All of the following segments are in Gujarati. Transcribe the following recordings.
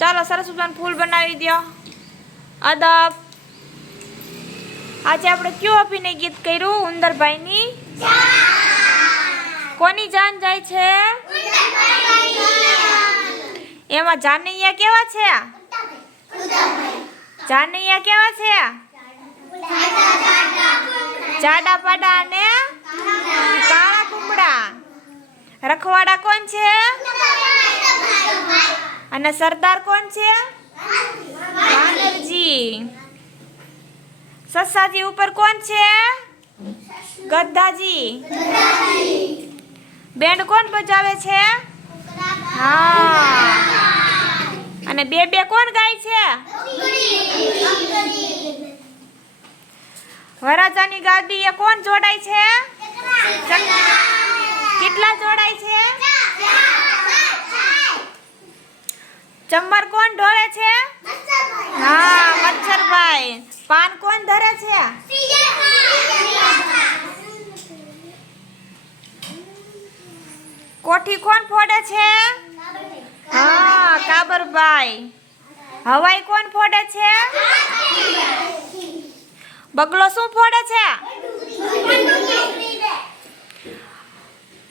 ચાલો સરસ મજાનું ફૂલ બનાવી દો. અદબ. આજે આપણે કયું અભિનય ગીત કર્યું? ઉંદરભાઈની કોની જાન જાય છે? એમાં જાનૈયા કેવા છે? જાનૈયા કેવા છે? જાડા પાડા અને કાળા કુંબડા. રખવાડા કોણ છે? અને સરદાર કોણ છે? વાનરજી. સસાજી ઉપર કોણ છે? ગદ્દાજી. બેન્ડ કોણ બજાવે છે? હા. અને બે બે કોણ ગાય છે? વરાજાની ગાડીએ કોણ જોડાય છે? કેટલા જોડાય છે? ચમર કોણ ઢોળે છે? હા, મચ્છરભાઈ. પાન કોણ ધરે છે? કોઠી કોણ ફોડે છે? હા, કાબરભાઈ. હવાઈ કોણ ફોડે છે? બગલો શું ફોડે છે?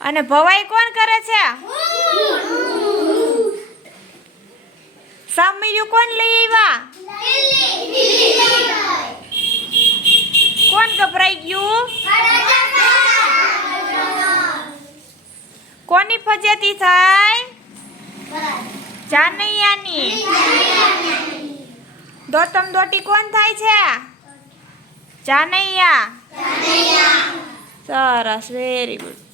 અને ભવાઈ કોણ કરે છે? સામૈયું કોણ લઈ આવ્યા? કોણ ગભરાઈ ગયું? કોની ફજેતી થાય? જાનૈયાની. દોતમ દોટી કોણ થાય છે? જાનૈયા. સરસ, વેરી ગુડ.